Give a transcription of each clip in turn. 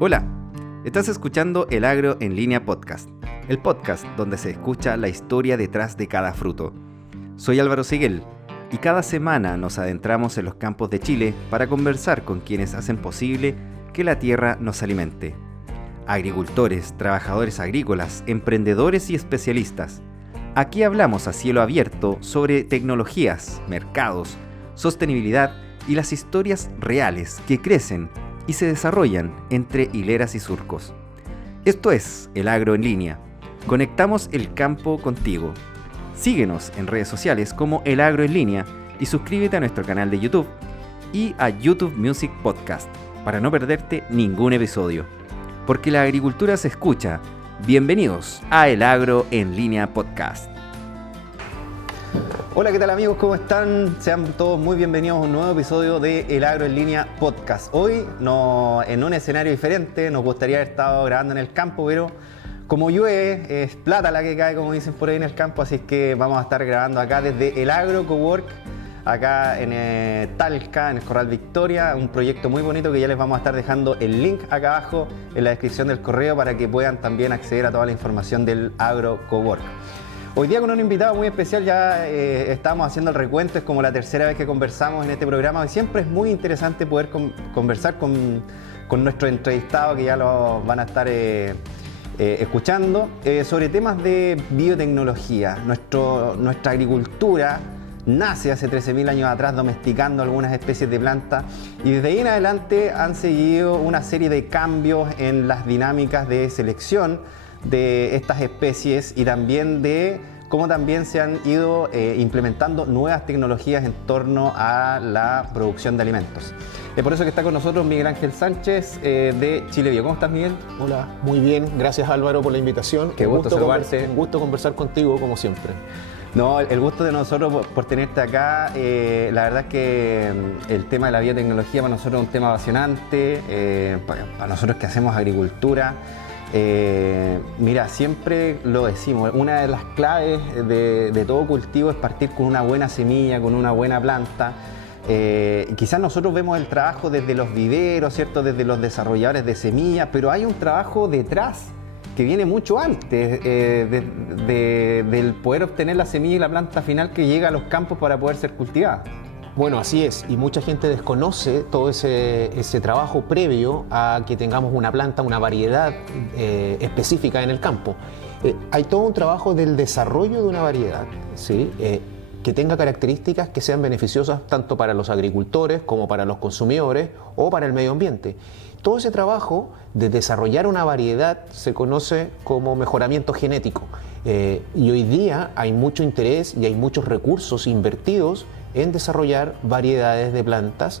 Hola, estás escuchando El Agro en Línea Podcast, el podcast donde se escucha la historia detrás de cada fruto. Soy Álvaro Seguel y cada semana nos adentramos en los campos de Chile para conversar con quienes hacen posible que la tierra nos alimente. Agricultores, trabajadores agrícolas, emprendedores y especialistas. Aquí hablamos a cielo abierto sobre tecnologías, mercados, sostenibilidad y las historias reales que crecen y se desarrollan entre hileras y surcos. Esto es El Agro en Línea. Conectamos el campo contigo. Síguenos en redes sociales como El Agro en Línea y suscríbete a nuestro canal de YouTube y a YouTube Music Podcast para no perderte ningún episodio. Porque la agricultura se escucha. Bienvenidos a El Agro en Línea Podcast. Hola, ¿qué tal amigos? ¿Cómo están? Sean todos muy bienvenidos a un nuevo episodio de El Agro en Línea Podcast. Hoy, en un escenario diferente, nos gustaría haber estado grabando en el campo, pero como llueve, es plata la que cae, como dicen por ahí en el campo, así que vamos a estar grabando acá desde el Agro Cowork, acá en Talca, en el Corral Victoria, un proyecto muy bonito que ya les vamos a estar dejando el link acá abajo en la descripción del correo para que puedan también acceder a toda la información del Agro Cowork. Hoy día con un invitado muy especial, ya estamos haciendo el recuento, es como la tercera vez que conversamos en este programa y siempre es muy interesante poder conversar con nuestros entrevistados que ya lo van a estar escuchando sobre temas de biotecnología. Nuestra agricultura nace hace 13.000 años atrás domesticando algunas especies de plantas y desde ahí en adelante han seguido una serie de cambios en las dinámicas de selección de estas especies y también de cómo también se han ido implementando nuevas tecnologías en torno a la producción de alimentos. Es por eso que está con nosotros Miguel Ángel Sánchez de Chile Bio. ¿Cómo estás, Miguel? Hola, muy bien. Gracias, Álvaro, por la invitación. Qué gusto saludarte. Un gusto conversar contigo, como siempre. No, el gusto de nosotros por tenerte acá. La verdad es que el tema de la biotecnología para nosotros es un tema apasionante, para nosotros que hacemos agricultura. Mira, siempre lo decimos, una de las claves de todo cultivo es partir con una buena semilla, con una buena planta. Quizás nosotros vemos el trabajo desde los viveros, ¿cierto? Desde los desarrolladores de semillas, pero hay un trabajo detrás que viene mucho antes del poder obtener la semilla y la planta final que llega a los campos para poder ser cultivada. Bueno, así es, y mucha gente desconoce todo ese trabajo previo a que tengamos una planta, una variedad específica en el campo. Hay todo un trabajo del desarrollo de una variedad, ¿sí? Que tenga características que sean beneficiosas tanto para los agricultores como para los consumidores o para el medio ambiente. Todo ese trabajo de desarrollar una variedad se conoce como mejoramiento genético. Y hoy día hay mucho interés y hay muchos recursos invertidos en desarrollar variedades de plantas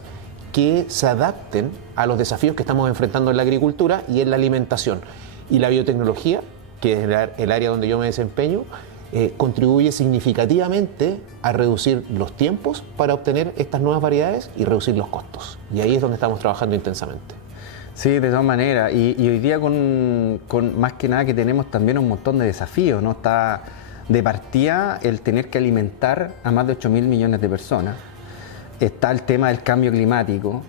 que se adapten a los desafíos que estamos enfrentando en la agricultura y en la alimentación. Y la biotecnología, que es el área donde yo me desempeño, contribuye significativamente a reducir los tiempos para obtener estas nuevas variedades y reducir los costos. Y ahí es donde estamos trabajando intensamente. Sí, de todas maneras. Y hoy día con más que nada que tenemos también un montón de desafíos, ¿no? Está de partida el tener que alimentar a más de 8.000 millones de personas. Está el tema del cambio climático.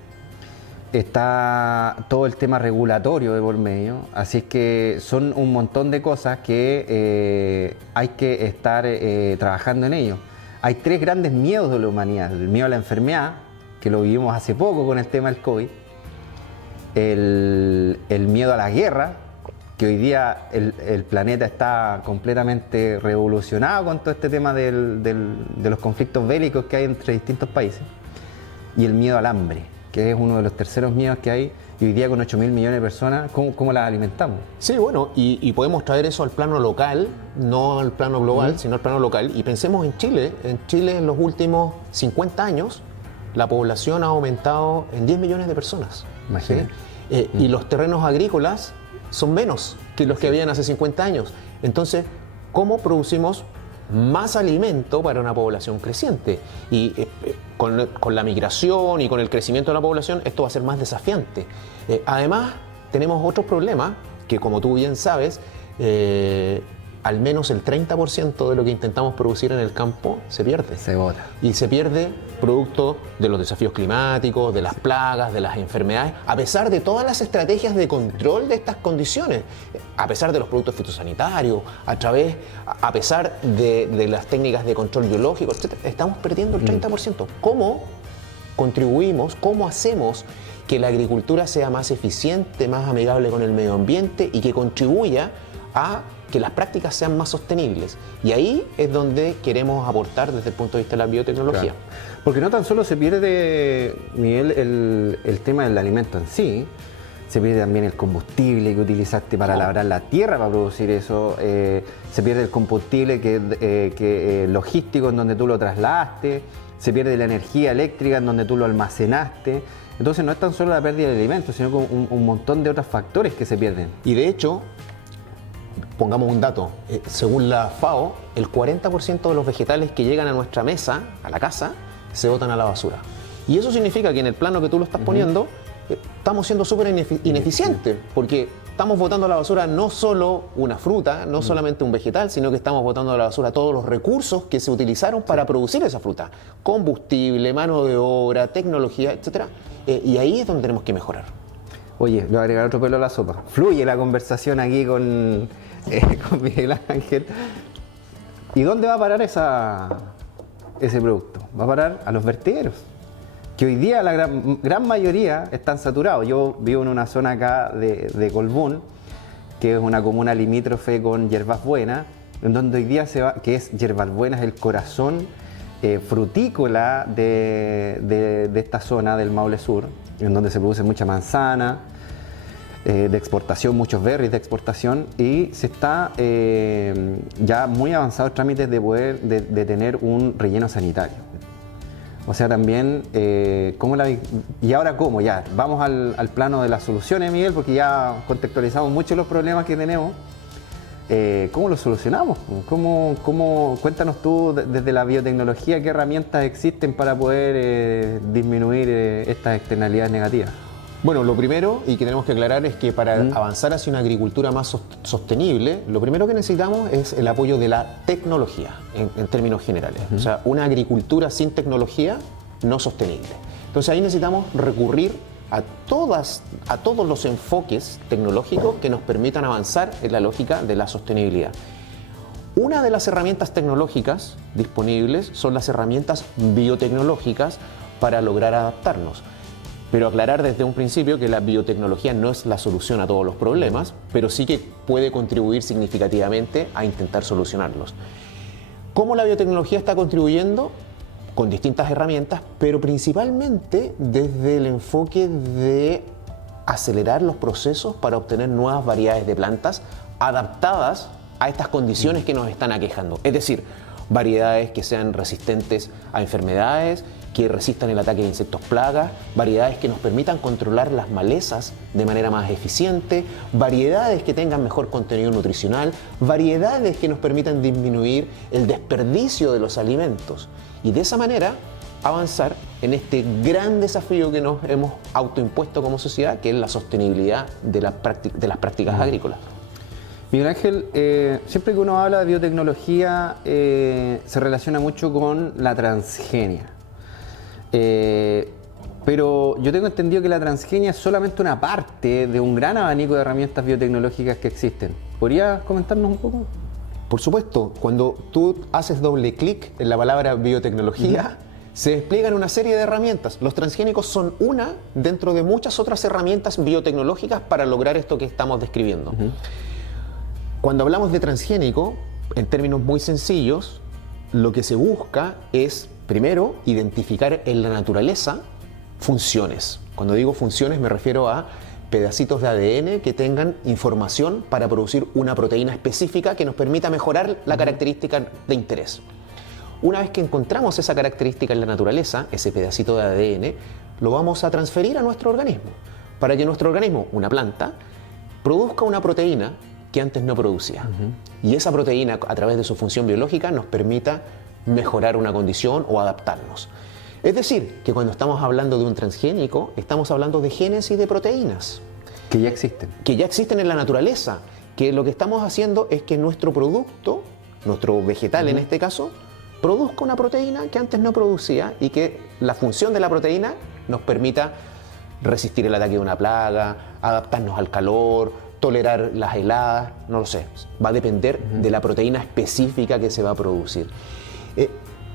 Está todo el tema regulatorio de por medio. Así es que son un montón de cosas que hay que estar trabajando en ello. Hay tres grandes miedos de la humanidad. El miedo a la enfermedad, que lo vivimos hace poco con el tema del COVID. El miedo a la guerra, que hoy día el planeta está completamente revolucionado con todo este tema de los conflictos bélicos que hay entre distintos países. Y el miedo al hambre, que es uno de los terceros miedos que hay. Y hoy día con 8.000 millones de personas, ¿cómo las alimentamos? Sí, bueno, y podemos traer eso al plano local, no al plano global, sino al plano local. Y pensemos en Chile. En Chile, en los últimos 50 años, la población ha aumentado en 10 millones de personas. Imagínate. ¿Sí? Y los terrenos agrícolas son menos que los que habían hace 50 años. Entonces, ¿cómo producimos más alimento para una población creciente? Y con la migración y con el crecimiento de la población, esto va a ser más desafiante. Además, tenemos otros problemas que, como tú bien sabes, al menos el 30% de lo que intentamos producir en el campo se pierde. Se bota. Y se pierde producto de los desafíos climáticos, de las plagas, de las enfermedades, a pesar de todas las estrategias de control de estas condiciones, a pesar de los productos fitosanitarios, a pesar de las técnicas de control biológico, etc. Estamos perdiendo el 30%. ¿Cómo contribuimos, cómo hacemos que la agricultura sea más eficiente, más amigable con el medio ambiente y que contribuya a que las prácticas sean más sostenibles? Y ahí es donde queremos aportar desde el punto de vista de la biotecnología. Claro. Porque no tan solo se pierde, Miguel, el tema del alimento en sí, se pierde también el combustible que utilizaste para labrar la tierra para producir eso, se pierde el combustible logístico en donde tú lo trasladaste, se pierde la energía eléctrica en donde tú lo almacenaste. Entonces no es tan solo la pérdida de alimentos, sino un montón de otros factores que se pierden. Y de hecho, pongamos un dato, según la FAO, el 40% de los vegetales que llegan a nuestra mesa, a la casa, se botan a la basura. Y eso significa que en el plano que tú lo estás poniendo, estamos siendo súper ineficientes, porque estamos botando a la basura no solo una fruta, no solamente un vegetal, sino que estamos botando a la basura todos los recursos que se utilizaron para producir esa fruta. Combustible, mano de obra, tecnología, etc. Y ahí es donde tenemos que mejorar. Oye, le voy a agregar otro pelo a la sopa. Fluye la conversación aquí con Miguel Ángel. ¿Y dónde va a parar ese producto? Va a parar a los vertederos, que hoy día la gran mayoría están saturados. Yo vivo en una zona acá de Colbún, que es una comuna limítrofe con Yerbas Buenas, en donde hoy día que es Yerbas Buenas, el corazón frutícola de esta zona del Maule Sur, en donde se produce mucha manzana de exportación, muchos berries de exportación, y se está ya muy avanzados trámites de tener un relleno sanitario. O sea, también, ¿y ahora cómo? Ya, vamos al plano de las soluciones, Miguel, porque ya contextualizamos mucho los problemas que tenemos. ¿Cómo los solucionamos? Cuéntanos tú desde la biotecnología, qué herramientas existen para poder disminuir estas externalidades negativas. Bueno, lo primero, y que tenemos que aclarar, es que para avanzar hacia una agricultura más sostenible, lo primero que necesitamos es el apoyo de la tecnología, en términos generales. O sea, una agricultura sin tecnología no sostenible. Entonces ahí necesitamos recurrir a todos los enfoques tecnológicos que nos permitan avanzar en la lógica de la sostenibilidad. Una de las herramientas tecnológicas disponibles son las herramientas biotecnológicas para lograr adaptarnos. Pero aclarar desde un principio que la biotecnología no es la solución a todos los problemas, pero sí que puede contribuir significativamente a intentar solucionarlos. ¿Cómo la biotecnología está contribuyendo? Con distintas herramientas, pero principalmente desde el enfoque de acelerar los procesos para obtener nuevas variedades de plantas adaptadas a estas condiciones que nos están aquejando. Es decir, variedades que sean resistentes a enfermedades, que resistan el ataque de insectos plagas, variedades que nos permitan controlar las malezas de manera más eficiente, variedades que tengan mejor contenido nutricional, variedades que nos permitan disminuir el desperdicio de los alimentos y de esa manera avanzar en este gran desafío que nos hemos autoimpuesto como sociedad, que es la sostenibilidad de las prácticas agrícolas. Miguel Ángel, siempre que uno habla de biotecnología se relaciona mucho con la transgenia. Pero yo tengo entendido que la transgenia es solamente una parte de un gran abanico de herramientas biotecnológicas que existen. ¿Podrías comentarnos un poco? Por supuesto, cuando tú haces doble clic en la palabra biotecnología, se despliegan una serie de herramientas. Los transgénicos son una dentro de muchas otras herramientas biotecnológicas para lograr esto que estamos describiendo. Cuando hablamos de transgénico, en términos muy sencillos, lo que se busca es, primero, identificar en la naturaleza funciones. Cuando digo funciones me refiero a pedacitos de ADN que tengan información para producir una proteína específica que nos permita mejorar la característica de interés. Una vez que encontramos esa característica en la naturaleza, ese pedacito de ADN, lo vamos a transferir a nuestro organismo, para que nuestro organismo, una planta, produzca una proteína que antes no producía. Y esa proteína, a través de su función biológica, nos permita mejorar una condición o adaptarnos. Es decir, que cuando estamos hablando de un transgénico, estamos hablando de genes y de proteínas. Que ya existen. Que ya existen en la naturaleza, que lo que estamos haciendo es que nuestro producto, nuestro vegetal en este caso, produzca una proteína que antes no producía y que la función de la proteína nos permita resistir el ataque de una plaga, adaptarnos al calor, tolerar las heladas, no lo sé. Va a depender de la proteína específica que se va a producir.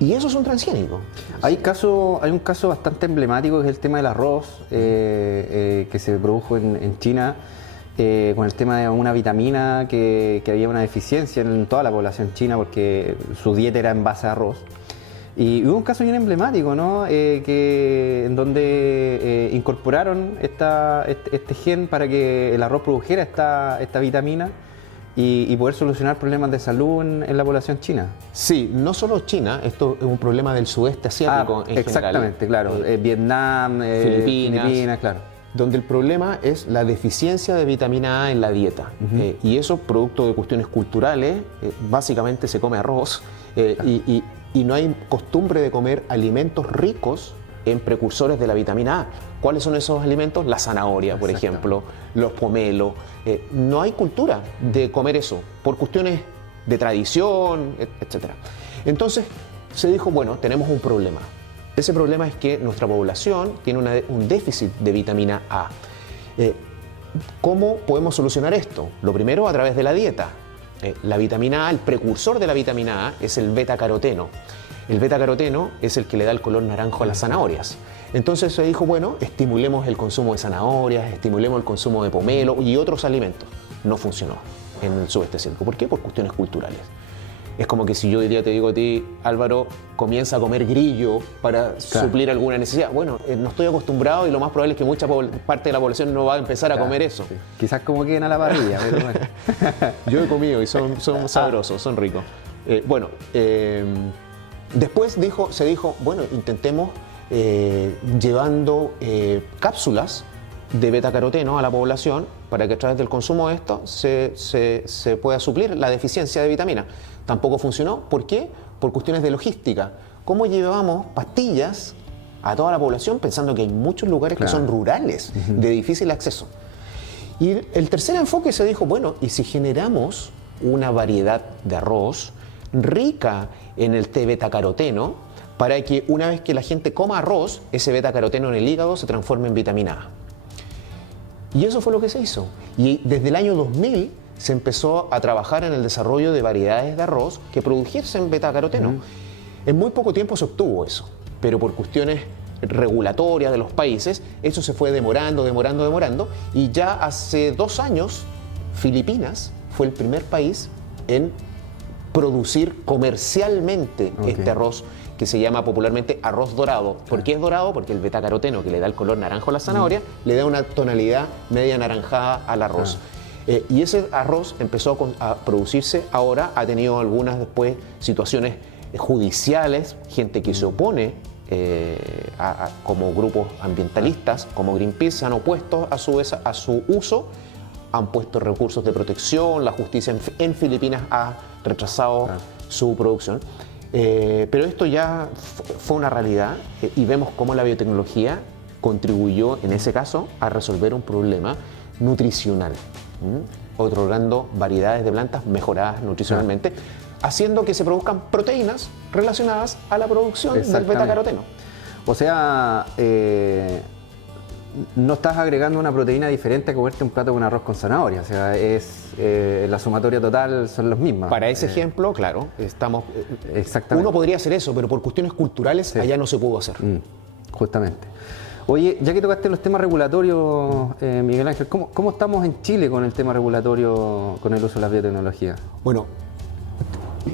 Y eso es un transgénico. Hay un caso bastante emblemático que es el tema del arroz que se produjo en China con el tema de una vitamina que había una deficiencia en toda la población china porque su dieta era en base a arroz. Y hubo un caso bien emblemático, ¿no? En donde incorporaron este gen para que el arroz produjera esta vitamina y poder solucionar problemas de salud en la población china. Sí, no solo China, esto es un problema del sudeste asiático en exactamente, general. Claro. Vietnam, Filipinas, claro. Donde el problema es la deficiencia de vitamina A en la dieta. Y eso, producto de cuestiones culturales, básicamente se come arroz y no hay costumbre de comer alimentos ricos en precursores de la vitamina A. ¿Cuáles son esos alimentos? La zanahoria, por ejemplo, los pomelos. No hay cultura de comer eso por cuestiones de tradición, etc. Entonces se dijo, bueno, tenemos un problema. Ese problema es que nuestra población tiene un déficit de vitamina A. ¿Cómo podemos solucionar esto? Lo primero, a través de la dieta. La vitamina A, el precursor de la vitamina A es el beta-caroteno. El beta-caroteno es el que le da el color naranjo a las zanahorias. Entonces se dijo, bueno, estimulemos el consumo de zanahorias, estimulemos el consumo de pomelo y otros alimentos. No funcionó en el sudeste asiático. ¿Por qué? Por cuestiones culturales. Es como que si yo hoy día te digo a ti, Álvaro, comienza a comer grillo para suplir alguna necesidad. Bueno, no estoy acostumbrado y lo más probable es que mucha parte de la población no va a empezar a comer eso. Sí. Quizás como queden a la parrilla. Pero bueno. Yo he comido y son sabrosos, son ricos. Después se dijo, bueno, intentemos llevando cápsulas de betacaroteno a la población para que a través del consumo de esto se pueda suplir la deficiencia de vitamina. Tampoco funcionó. ¿Por qué? Por cuestiones de logística. ¿Cómo llevamos pastillas a toda la población pensando que hay muchos lugares que son rurales, de difícil acceso? Y el tercer enfoque se dijo, bueno, ¿y si generamos una variedad de arroz rica en el betacaroteno para que una vez que la gente coma arroz, ese betacaroteno en el hígado se transforme en vitamina A? Y eso fue lo que se hizo. Y desde el año 2000 se empezó a trabajar en el desarrollo de variedades de arroz que produjesen betacaroteno. En muy poco tiempo se obtuvo eso, pero por cuestiones regulatorias de los países, eso se fue demorando, y ya hace 2 años Filipinas fue el primer país en producir comercialmente este arroz que se llama popularmente arroz dorado. ¿Por qué es dorado? Porque el betacaroteno, que le da el color naranjo a la zanahoria, le da una tonalidad media anaranjada al arroz. Y ese arroz empezó a producirse, ahora ha tenido algunas después situaciones judiciales, gente que se opone como grupos ambientalistas, como Greenpeace, se han opuesto a su uso, han puesto recursos de protección, la justicia en Filipinas ha retrasado su producción. Pero esto ya fue una realidad y vemos cómo la biotecnología contribuyó en ese caso a resolver un problema nutricional, otorgando variedades de plantas mejoradas nutricionalmente, haciendo que se produzcan proteínas relacionadas a la producción del betacaroteno. O sea, no estás agregando una proteína diferente a comerte un plato con arroz con zanahoria, o sea, la sumatoria total son las mismas. Para ese ejemplo, claro, exactamente. Uno podría hacer eso, pero por cuestiones culturales allá no se pudo hacer. Justamente. Oye, ya que tocaste los temas regulatorios, Miguel Ángel, ¿cómo estamos en Chile con el tema regulatorio, con el uso de la biotecnología? Bueno,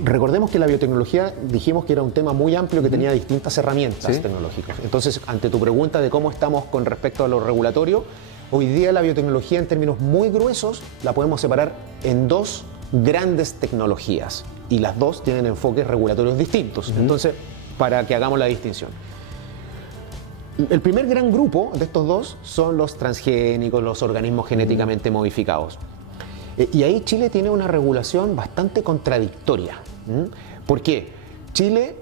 recordemos que la biotecnología dijimos que era un tema muy amplio que tenía distintas herramientas tecnológicas. Entonces, ante tu pregunta de cómo estamos con respecto a lo regulatorio, hoy día la biotecnología en términos muy gruesos la podemos separar en 2 grandes tecnologías y las 2 tienen enfoques regulatorios distintos. Entonces, para que hagamos la distinción. El primer gran grupo de estos 2 son los transgénicos, los organismos genéticamente modificados. Y ahí Chile tiene una regulación bastante contradictoria. ¿Por qué? Chile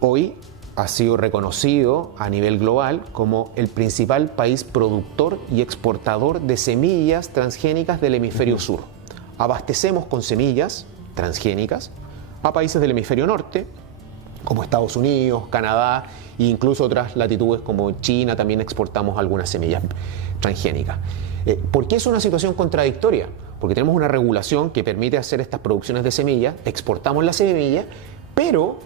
hoy ha sido reconocido a nivel global como el principal país productor y exportador de semillas transgénicas del hemisferio sur. abastecemos con semillas transgénicas a países del hemisferio norte, como Estados Unidos, Canadá e incluso otras latitudes como China. También exportamos algunas semillas transgénicas. ¿Por qué es una situación contradictoria? Porque tenemos una regulación que permite hacer estas producciones de semillas, exportamos la semilla, pero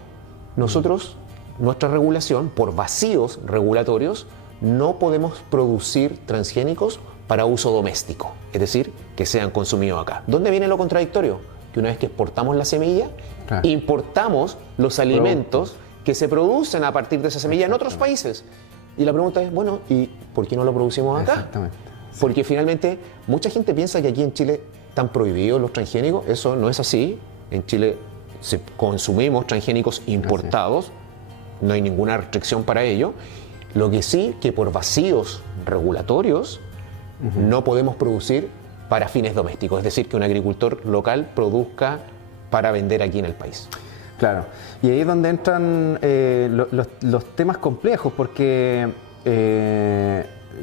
nosotros, nuestra regulación, por vacíos regulatorios, no podemos producir transgénicos para uso doméstico, es decir, que sean consumidos acá. ¿Dónde viene lo contradictorio? Que una vez que exportamos la semilla, claro, importamos los alimentos que se producen a partir de esa semilla en otros países. Y la pregunta es, bueno, ¿y por qué no lo producimos acá? Exactamente. Sí. Porque finalmente mucha gente piensa que aquí en Chile están prohibidos los transgénicos. Eso no es así. En Chile consumimos transgénicos importados, no hay ninguna restricción para ello. Lo que sí, que por vacíos regulatorios no podemos producir para fines domésticos, es decir, que un agricultor local produzca para vender aquí en el país. Claro, y ahí es donde entran los temas complejos, porque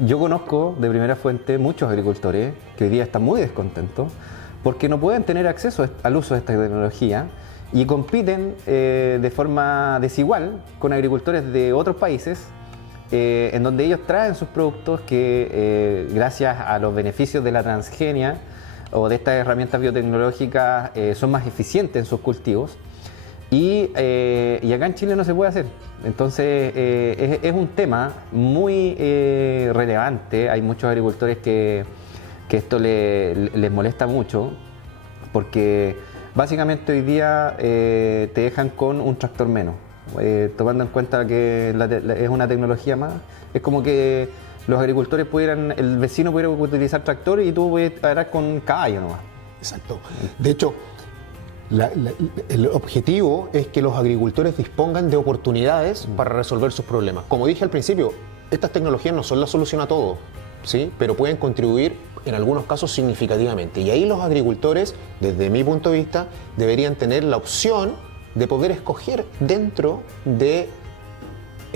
yo conozco de primera fuente muchos agricultores que hoy día están muy descontentos porque no pueden tener acceso al uso de esta tecnología y compiten de forma desigual con agricultores de otros países, en donde ellos traen sus productos que gracias a los beneficios de la transgenia o de estas herramientas biotecnológicas son más eficientes en sus cultivos y acá en Chile no se puede hacer. Entonces es un tema muy relevante. Hay muchos agricultores que esto les molesta mucho porque básicamente hoy día te dejan con un tractor menos. Tomando en cuenta que es una tecnología más, es como que los agricultores el vecino pudiera utilizar tractor y tú puedes arar con caballo nomás. Exacto. De hecho, el objetivo es que los agricultores dispongan de oportunidades para resolver sus problemas. Como dije al principio, estas tecnologías no son la solución a todo, ¿sí? Pero pueden contribuir en algunos casos significativamente. Y ahí los agricultores, desde mi punto de vista, deberían tener la opción de poder escoger dentro del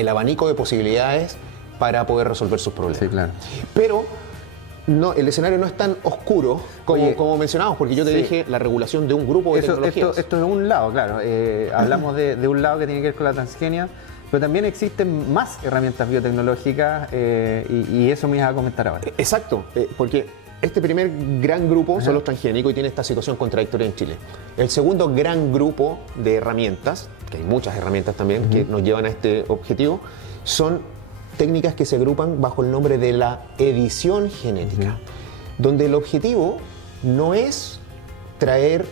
abanico de posibilidades para poder resolver sus problemas. Sí, claro. Pero no, el escenario no es tan oscuro como mencionamos, porque yo te dije la regulación de un grupo de tecnologías. Esto es un lado, claro. Hablamos de un lado que tiene que ver con la transgenia, pero también existen más herramientas biotecnológicas y eso me ibas a comentar ahora. Exacto, porque este primer gran grupo son los transgénicos y tiene esta situación contradictoria en Chile. El segundo gran grupo de herramientas, que hay muchas herramientas también que nos llevan a este objetivo, son técnicas que se agrupan bajo el nombre de la edición genética, donde el objetivo no es traer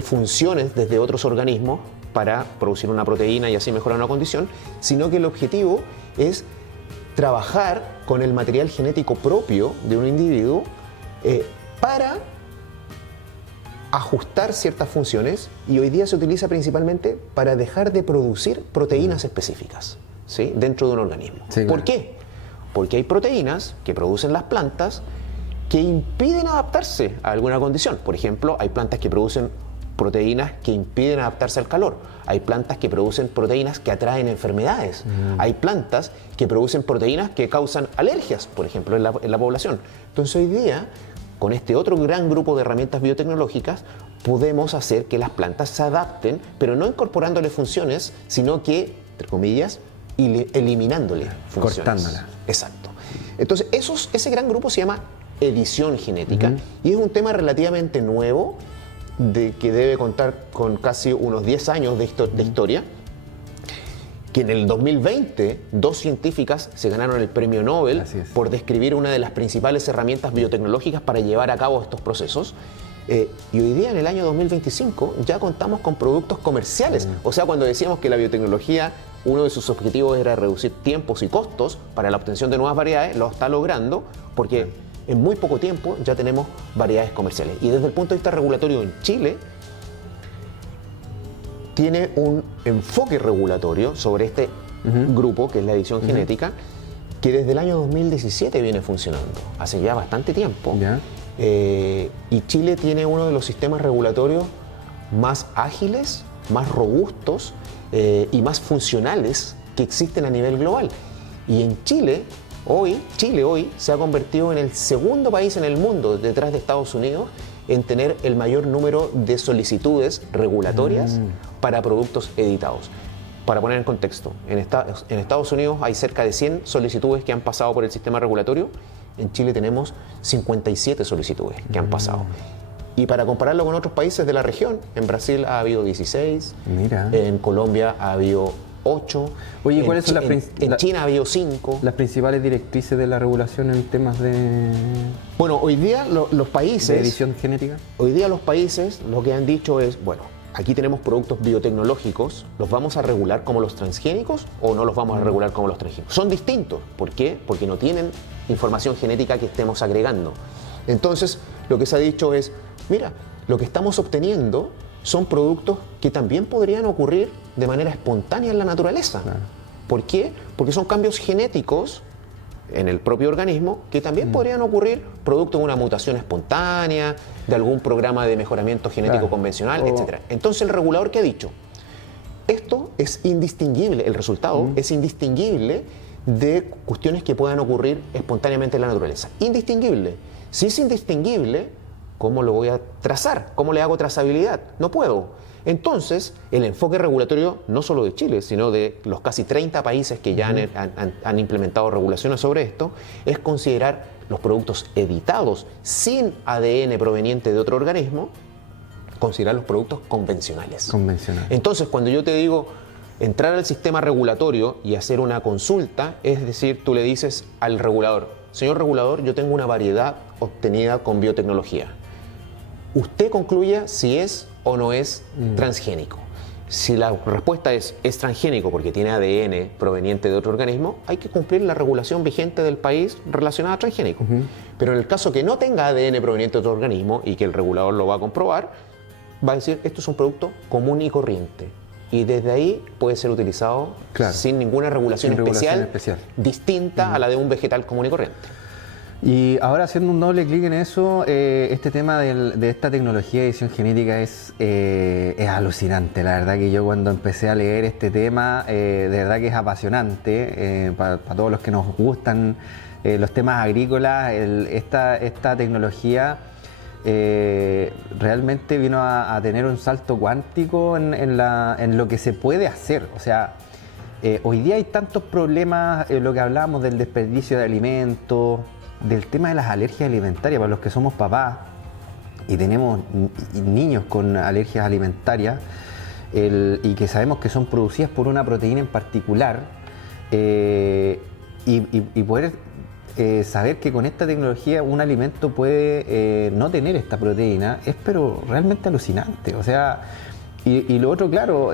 funciones desde otros organismos para producir una proteína y así mejorar una condición, sino que el objetivo es trabajar con el material genético propio de un individuo para ajustar ciertas funciones, y hoy día se utiliza principalmente para dejar de producir proteínas específicas, ¿sí? Dentro de un organismo. Sí, claro. ¿Por qué? Porque hay proteínas que producen las plantas que impiden adaptarse a alguna condición. Por ejemplo, hay plantas que producen proteínas que impiden adaptarse al calor. Hay plantas que producen proteínas que atraen enfermedades. Hay plantas que producen proteínas que causan alergias, por ejemplo, en la población. Entonces hoy día, con este otro gran grupo de herramientas biotecnológicas, podemos hacer que las plantas se adapten, pero no incorporándole funciones, sino que, entre comillas, eliminándole funciones. Cortándolas. Exacto. Entonces, ese gran grupo se llama edición genética y es un tema relativamente nuevo, que debe contar con casi unos 10 años de historia, que en el 2020 dos científicas se ganaron el premio Nobel por describir una de las principales herramientas biotecnológicas para llevar a cabo estos procesos. Y hoy día, en el año 2025, ya contamos con productos comerciales. O sea, cuando decíamos que la biotecnología, uno de sus objetivos era reducir tiempos y costos para la obtención de nuevas variedades, lo está logrando porque en muy poco tiempo ya tenemos variedades comerciales. Y desde el punto de vista regulatorio en Chile, tiene un enfoque regulatorio sobre este grupo, que es la edición genética, que desde el año 2017 viene funcionando, hace ya bastante tiempo. Y Chile tiene uno de los sistemas regulatorios más ágiles, más robustos y más funcionales que existen a nivel global. Y en Chile hoy se ha convertido en el segundo país en el mundo, detrás de Estados Unidos, en tener el mayor número de solicitudes regulatorias para productos editados. Para poner en contexto, en Estados Unidos hay cerca de 100 solicitudes que han pasado por el sistema regulatorio. En Chile tenemos 57 solicitudes que han pasado. Y para compararlo con otros países de la región, en Brasil ha habido 16, en Colombia ha habido 8, Oye, ¿cuáles son en China ha habido 5. Las principales directrices de la regulación en temas de... Bueno, hoy día los países... ¿De edición genética? Hoy día los países lo que han dicho es, bueno, aquí tenemos productos biotecnológicos, ¿los vamos a regular como los transgénicos o no los vamos a regular como los transgénicos? Son distintos. ¿Por qué? Porque no tienen información genética que estemos agregando. Entonces, lo que se ha dicho es, mira, lo que estamos obteniendo son productos que también podrían ocurrir de manera espontánea en la naturaleza. Claro. ¿Por qué? Porque son cambios genéticos en el propio organismo que también podrían ocurrir producto de una mutación espontánea, de algún programa de mejoramiento genético convencional, etc. Entonces el regulador, ¿qué ha dicho? Esto es indistinguible, el resultado es indistinguible de cuestiones que puedan ocurrir espontáneamente en la naturaleza. Indistinguible. Si es indistinguible, ¿cómo lo voy a trazar? ¿Cómo le hago trazabilidad? No puedo. Entonces, el enfoque regulatorio, no solo de Chile, sino de los casi 30 países que ya han implementado regulaciones sobre esto, es considerar los productos editados sin ADN proveniente de otro organismo, considerar los productos convencionales. Entonces, cuando yo te digo entrar al sistema regulatorio y hacer una consulta, es decir, tú le dices al regulador, señor regulador, yo tengo una variedad obtenida con biotecnología. Usted concluya si es o no es transgénico. Si la respuesta es transgénico porque tiene ADN proveniente de otro organismo, hay que cumplir la regulación vigente del país relacionada a transgénico. Pero en el caso que no tenga ADN proveniente de otro organismo y que el regulador lo va a comprobar, va a decir, esto es un producto común y corriente. Y desde ahí puede ser utilizado sin ninguna regulación especial distinta a la de un vegetal común y corriente. Y ahora, haciendo un doble clic en eso, este tema de esta tecnología de edición genética es alucinante. La verdad que yo cuando empecé a leer este tema, de verdad que es apasionante para todos los que nos gustan los temas agrícolas. Esta tecnología realmente vino a tener un salto cuántico en lo que se puede hacer. O sea, hoy día hay tantos problemas, lo que hablábamos del desperdicio de alimentos, del tema de las alergias alimentarias para los que somos papás y tenemos niños con alergias alimentarias y que sabemos que son producidas por una proteína en particular y poder saber que con esta tecnología un alimento puede no tener esta proteína es pero realmente alucinante. O sea, y lo otro, claro,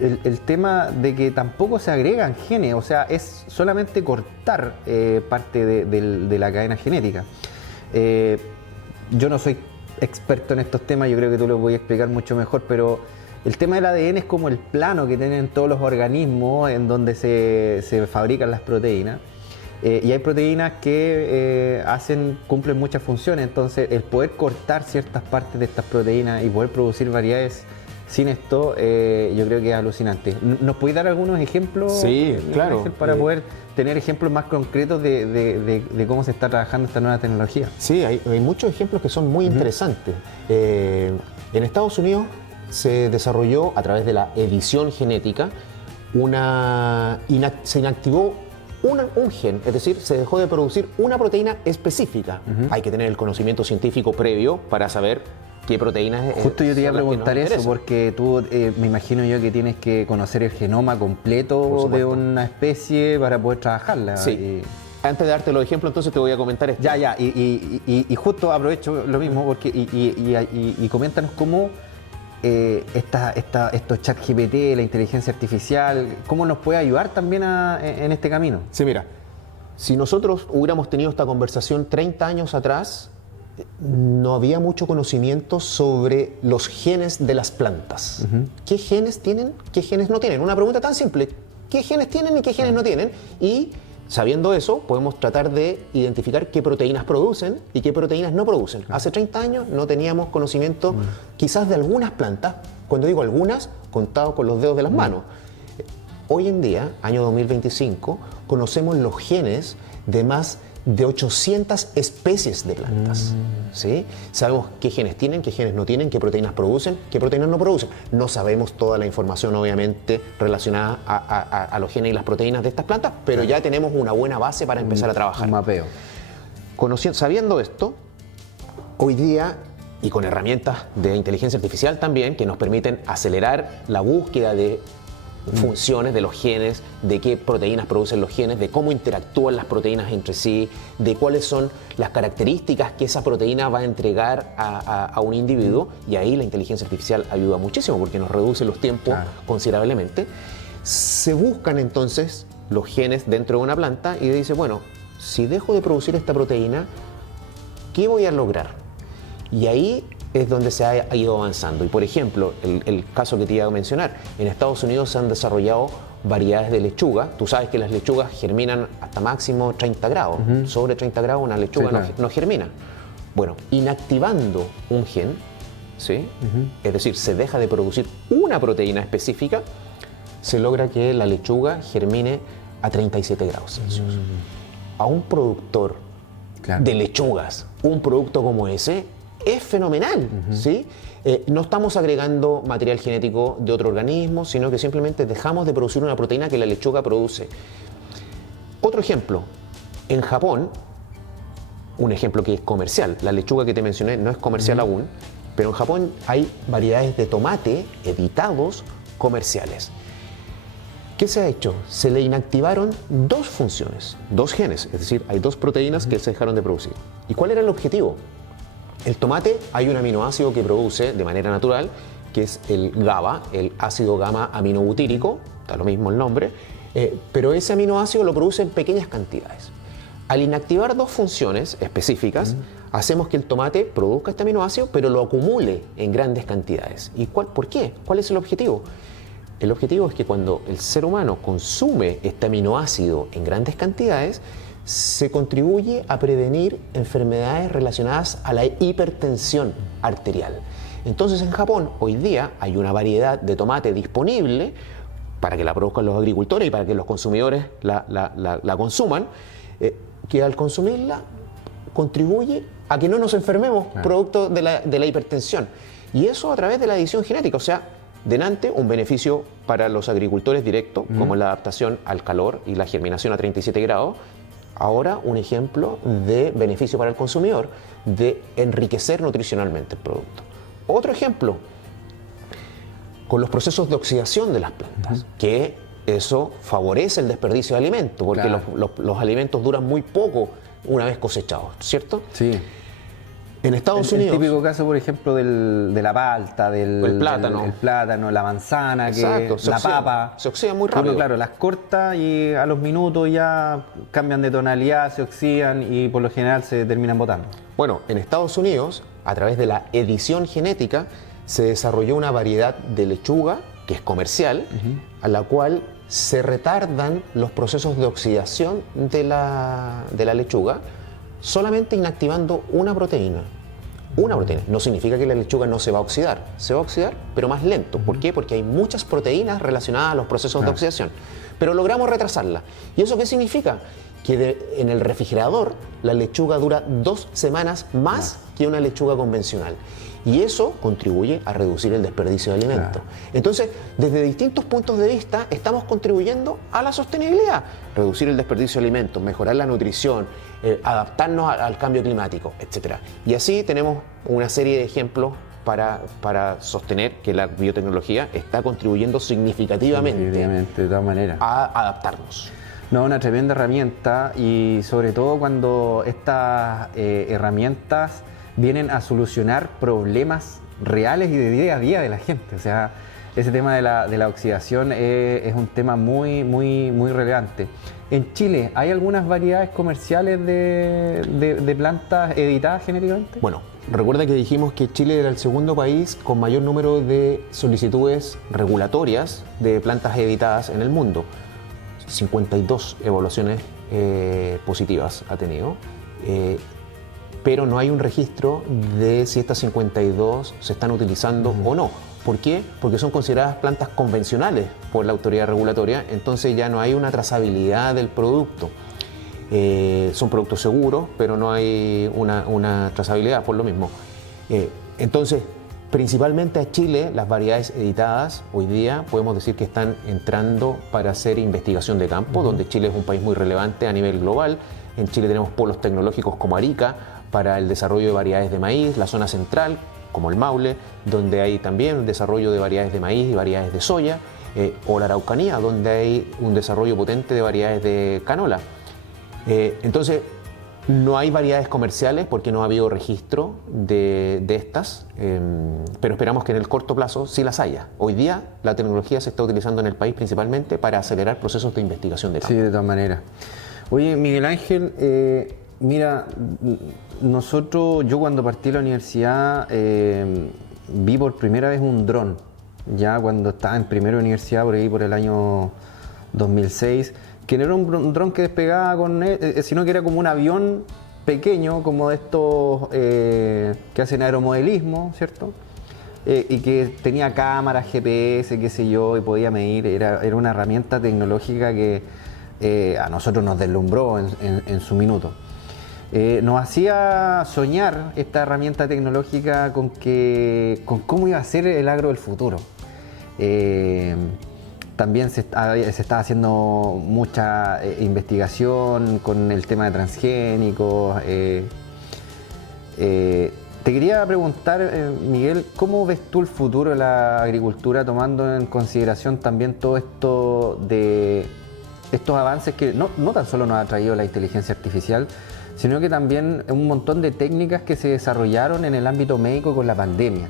el tema de que tampoco se agregan genes, o sea, es solamente cortar parte de la cadena genética. Yo no soy experto en estos temas, yo creo que tú lo voy a explicar mucho mejor, pero el tema del ADN es como el plano que tienen todos los organismos en donde se fabrican las proteínas. Y hay proteínas que cumplen muchas funciones, entonces el poder cortar ciertas partes de estas proteínas y poder producir variedades sin esto, yo creo que es alucinante. ¿Nos puedes dar algunos ejemplos? Sí, claro. Para poder tener ejemplos más concretos de cómo se está trabajando esta nueva tecnología. Sí, hay muchos ejemplos que son muy interesantes. En Estados Unidos se desarrolló a través de la edición genética, se inactivó un gen, es decir, se dejó de producir una proteína específica. Hay que tener el conocimiento científico previo para saber qué proteínas Justo yo te iba a preguntar eso, porque tú me imagino yo que tienes que conocer el genoma completo de una especie para poder trabajarla. Sí. Antes de darte los ejemplos, entonces te voy a comentar esto. Y justo aprovecho lo mismo porque y coméntanos cómo estos ChatGPT, la inteligencia artificial, cómo nos puede ayudar también en este camino. Sí, mira, si nosotros hubiéramos tenido esta conversación 30 años atrás, no había mucho conocimiento sobre los genes de las plantas. ¿Qué genes tienen? ¿Qué genes no tienen? Una pregunta tan simple. ¿Qué genes tienen y qué genes no tienen? Y sabiendo eso, podemos tratar de identificar qué proteínas producen y qué proteínas no producen. Hace 30 años no teníamos conocimiento quizás de algunas plantas. Cuando digo algunas, contado con los dedos de las manos. Hoy en día, año 2025, conocemos los genes de más de 800 especies de plantas. ¿Sí? Sabemos qué genes tienen, qué genes no tienen, qué proteínas producen, qué proteínas no producen. No sabemos toda la información, obviamente, relacionada a los genes y las proteínas de estas plantas, pero ya tenemos una buena base para empezar a trabajar. Un mapeo. Sabiendo esto, hoy día, y con herramientas de inteligencia artificial también, que nos permiten acelerar la búsqueda de funciones de los genes, de qué proteínas producen los genes, de cómo interactúan las proteínas entre sí, de cuáles son las características que esa proteína va a entregar a un individuo, y ahí la inteligencia artificial ayuda muchísimo porque nos reduce los tiempos considerablemente. Se buscan entonces los genes dentro de una planta y dice, bueno, si dejo de producir esta proteína, ¿qué voy a lograr? Y ahí es donde se ha ido avanzando. Y por ejemplo, el caso que te iba a mencionar, en Estados Unidos se han desarrollado variedades de lechuga. Tú sabes que las lechugas germinan hasta máximo 30 grados. Sobre 30 grados una lechuga no germina. Bueno, inactivando un gen, ¿sí? Es decir, se deja de producir una proteína específica, se logra que la lechuga germine a 37 grados Celsius. A un productor de lechugas, un producto como ese, es fenomenal, ¿sí? No estamos agregando material genético de otro organismo, sino que simplemente dejamos de producir una proteína que la lechuga produce. Otro ejemplo, en Japón, un ejemplo que es comercial, la lechuga que te mencioné no es comercial aún, pero en Japón hay variedades de tomate editados comerciales. ¿Qué se ha hecho? Se le inactivaron dos funciones, dos genes, es decir, hay dos proteínas que se dejaron de producir. ¿Y cuál era el objetivo? El tomate, hay un aminoácido que produce de manera natural, que es el GABA, el ácido gamma aminobutírico, está lo mismo el nombre, pero ese aminoácido lo produce en pequeñas cantidades. Al inactivar dos funciones específicas, hacemos que el tomate produzca este aminoácido, pero lo acumule en grandes cantidades. ¿Y por qué? ¿Cuál es el objetivo? El objetivo es que cuando el ser humano consume este aminoácido en grandes cantidades, se contribuye a prevenir enfermedades relacionadas a la hipertensión arterial. Entonces en Japón hoy día hay una variedad de tomate disponible para que la produzcan los agricultores y para que los consumidores la consuman, que al consumirla contribuye a que no nos enfermemos producto de la hipertensión. Y eso a través de la edición genética, o sea, delante un beneficio para los agricultores directo, como la adaptación al calor y la germinación a 37 grados, ahora un ejemplo de beneficio para el consumidor, de enriquecer nutricionalmente el producto. Otro ejemplo, con los procesos de oxidación de las plantas, que eso favorece el desperdicio de alimentos, porque los alimentos duran muy poco una vez cosechados, ¿cierto? Sí. En Estados Unidos... El típico caso, por ejemplo, de la palta, el plátano, la manzana, la papa. Se oxidan muy rápido. Pero claro, las corta y a los minutos ya cambian de tonalidad, se oxidan y por lo general se terminan botando. Bueno, en Estados Unidos, a través de la edición genética, se desarrolló una variedad de lechuga, que es comercial, a la cual se retardan los procesos de oxidación de la lechuga, solamente inactivando una proteína. Una proteína. No significa que la lechuga no se va a oxidar. Se va a oxidar, pero más lento. ¿Por qué? Porque hay muchas proteínas relacionadas a los procesos de oxidación. Pero logramos retrasarla. ¿Y eso qué significa? Que en el refrigerador la lechuga dura 2 semanas más que una lechuga convencional. Y eso contribuye a reducir el desperdicio de alimentos. Entonces, desde distintos puntos de vista, estamos contribuyendo a la sostenibilidad. Reducir el desperdicio de alimentos, mejorar la nutrición, adaptarnos al cambio climático, etc. Y así tenemos una serie de ejemplos para sostener que la biotecnología está contribuyendo significativamente de todas maneras a adaptarnos. No, una tremenda herramienta, y sobre todo cuando estas herramientas vienen a solucionar problemas reales y de día a día de la gente. O sea, ese tema de la oxidación es un tema muy relevante. En Chile, ¿hay algunas variedades comerciales de plantas editadas genéticamente? Bueno, recuerda que dijimos que Chile era el segundo país con mayor número de solicitudes regulatorias de plantas editadas en el mundo. 52 evaluaciones positivas ha tenido. Pero no hay un registro de si estas 52 se están utilizando o no. ¿Por qué? Porque son consideradas plantas convencionales por la autoridad regulatoria, entonces ya no hay una trazabilidad del producto. son productos seguros, pero no hay una trazabilidad por lo mismo. Entonces, principalmente a Chile, las variedades editadas hoy día podemos decir que están entrando para hacer investigación de campo, donde Chile es un país muy relevante a nivel global. En Chile tenemos polos tecnológicos como Arica para el desarrollo de variedades de maíz, la zona central como el Maule, donde hay también un desarrollo de variedades de maíz y variedades de soya, o la Araucanía, donde hay un desarrollo potente de variedades de canola. Entonces, no hay variedades comerciales porque no ha habido registro de estas, pero esperamos que en el corto plazo sí las haya. Hoy día la tecnología se está utilizando en el país principalmente para acelerar procesos de investigación de campo. Sí, de todas maneras. Oye, Miguel Ángel, mira, yo cuando partí de la universidad vi por primera vez un dron, ya cuando estaba en primero de universidad, por ahí por el año 2006, que no era un dron que despegaba con él, sino que era como un avión pequeño, como de estos que hacen aeromodelismo, ¿cierto? Y que tenía cámaras, GPS, qué sé yo, y podía medir. Era una herramienta tecnológica que a nosotros nos deslumbró en su minuto. Nos hacía soñar esta herramienta tecnológica con cómo iba a ser el agro del futuro. También se está haciendo mucha investigación con el tema de transgénicos. Te quería preguntar, Miguel, ¿cómo ves tú el futuro de la agricultura tomando en consideración también todo esto de estos avances que no tan solo nos ha traído la inteligencia artificial, sino que también un montón de técnicas que se desarrollaron en el ámbito médico con la pandemia?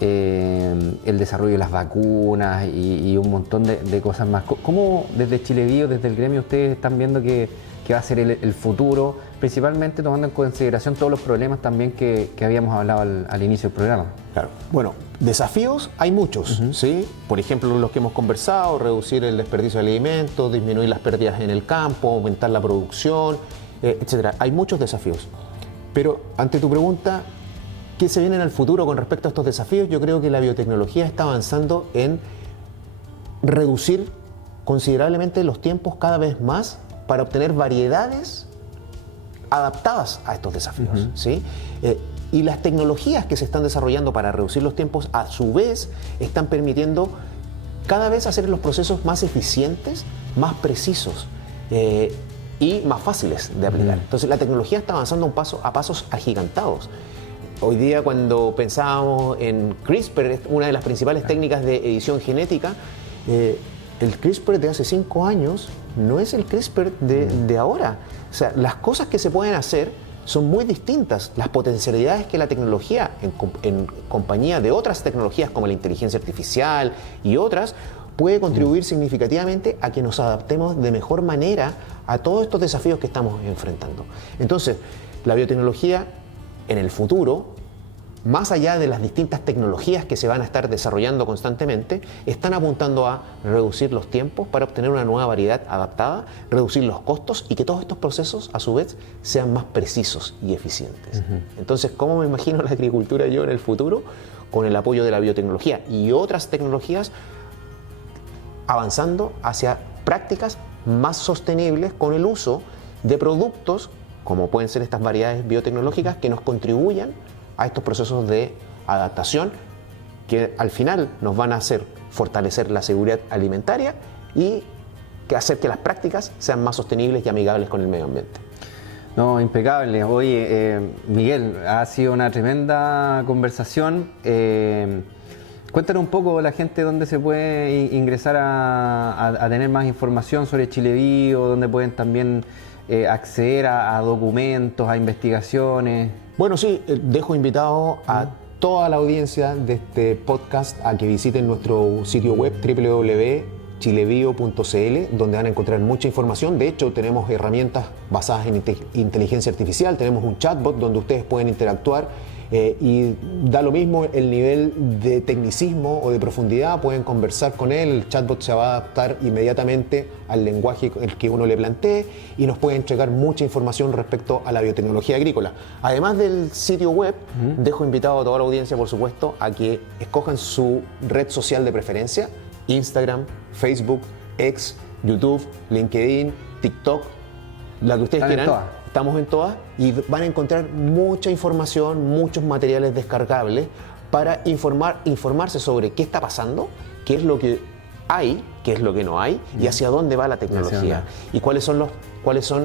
El desarrollo de las vacunas y un montón de cosas más. ¿Cómo desde Chile Bio, desde el gremio, ustedes están viendo que va a ser el futuro, principalmente tomando en consideración todos los problemas también que habíamos hablado al inicio del programa? Claro. Bueno, desafíos hay muchos, ¿sí? Por ejemplo, los que hemos conversado: reducir el desperdicio de alimentos, disminuir las pérdidas en el campo, aumentar la producción, etcétera. Hay muchos desafíos. Pero ante tu pregunta, ¿qué se viene en el futuro con respecto a estos desafíos? Yo creo que la biotecnología está avanzando en reducir considerablemente los tiempos cada vez más para obtener variedades adaptadas a estos desafíos, ¿sí? Y las tecnologías que se están desarrollando para reducir los tiempos, a su vez, están permitiendo cada vez hacer los procesos más eficientes, más precisos y más fáciles de aplicar. Entonces, la tecnología está avanzando a pasos agigantados. Hoy día, cuando pensábamos en CRISPR, una de las principales técnicas de edición genética, el CRISPR de hace 5 años no es el CRISPR de ahora. O sea, las cosas que se pueden hacer son muy distintas. Las potencialidades que la tecnología, en compañía de otras tecnologías como la inteligencia artificial y otras, puede contribuir significativamente a que nos adaptemos de mejor manera a todos estos desafíos que estamos enfrentando. Entonces, la biotecnología en el futuro, más allá de las distintas tecnologías que se van a estar desarrollando constantemente, están apuntando a reducir los tiempos para obtener una nueva variedad adaptada, reducir los costos y que todos estos procesos, a su vez, sean más precisos y eficientes. Entonces, ¿cómo me imagino la agricultura yo en el futuro? Con el apoyo de la biotecnología y otras tecnologías, avanzando hacia prácticas más sostenibles con el uso de productos como pueden ser estas variedades biotecnológicas que nos contribuyan a estos procesos de adaptación que al final nos van a hacer fortalecer la seguridad alimentaria y que hacer que las prácticas sean más sostenibles y amigables con el medio ambiente. No, impecable. Oye, Miguel, ha sido una tremenda conversación. Cuéntanos un poco la gente dónde se puede ingresar a tener más información sobre Chile Bio, dónde pueden también acceder a documentos, a investigaciones. Bueno, sí, dejo invitado a toda la audiencia de este podcast a que visiten nuestro sitio web www.chilebio.cl, donde van a encontrar mucha información. De hecho, tenemos herramientas basadas en inteligencia artificial, tenemos un chatbot donde ustedes pueden interactuar y da lo mismo el nivel de tecnicismo o de profundidad, pueden conversar con él, el chatbot se va a adaptar inmediatamente al lenguaje el que uno le plantee y nos puede entregar mucha información respecto a la biotecnología agrícola. Además del sitio web, dejo invitado a toda la audiencia, por supuesto, a que escojan su red social de preferencia: Instagram, Facebook, X, YouTube, LinkedIn, TikTok. La que ustedes Están en quieran. todas. Estamos en todas y van a encontrar mucha información, muchos materiales descargables para informarse sobre qué está pasando, qué es lo que hay, qué es lo que no hay y hacia dónde va la tecnología y cuáles son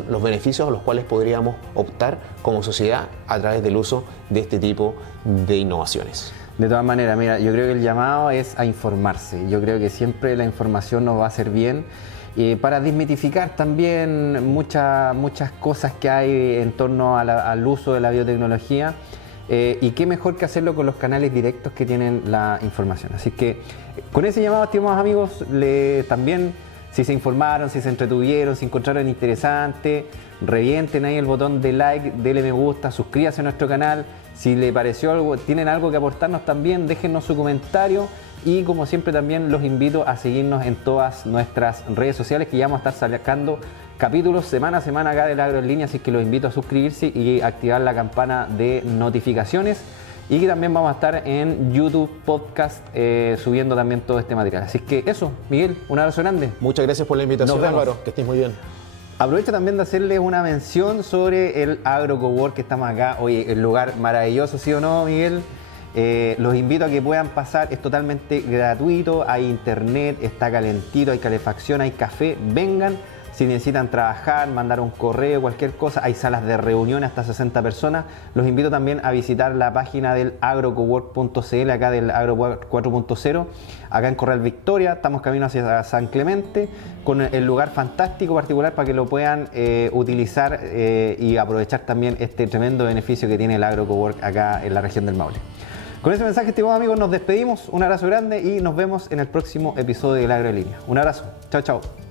los beneficios a los cuales podríamos optar como sociedad a través del uso de este tipo de innovaciones. De todas maneras, mira, yo creo que el llamado es a informarse. Yo creo que siempre la información nos va a hacer bien para desmitificar también muchas cosas que hay en torno al uso de la biotecnología. Y qué mejor que hacerlo con los canales directos que tienen la información. Así que con ese llamado, estimados amigos, también si se informaron, si se entretuvieron, si encontraron interesante, revienten ahí el botón de like, denle me gusta, suscríbase a nuestro canal. Si le pareció algo, tienen algo que aportarnos también, déjennos su comentario. Y como siempre también los invito a seguirnos en todas nuestras redes sociales, que ya vamos a estar sacando capítulos semana a semana acá del Agro en Línea, así que los invito a suscribirse y activar la campana de notificaciones. Y que también vamos a estar en YouTube Podcast subiendo también todo este material. Así que eso, Miguel, un abrazo grande. Muchas gracias por la invitación, Nos vemos. Álvaro, que estés muy bien. Aprovecho también de hacerles una mención sobre el Agro Cowork que estamos acá. Oye, el lugar maravilloso, ¿sí o no, Miguel? Los invito a que puedan pasar, es totalmente gratuito, hay internet, está calentito, hay calefacción, hay café, vengan. Si necesitan trabajar, mandar un correo, cualquier cosa, hay salas de reunión hasta 60 personas. Los invito también a visitar la página del agrocowork.cl, acá del Agrocowork 4.0, acá en Corral Victoria. Estamos camino hacia San Clemente, con el lugar fantástico particular para que lo puedan utilizar y aprovechar también este tremendo beneficio que tiene el Agrocowork acá en la región del Maule. Con ese mensaje, estimados amigos, nos despedimos. Un abrazo grande y nos vemos en el próximo episodio del Agro en Línea. Un abrazo. Chao, chao.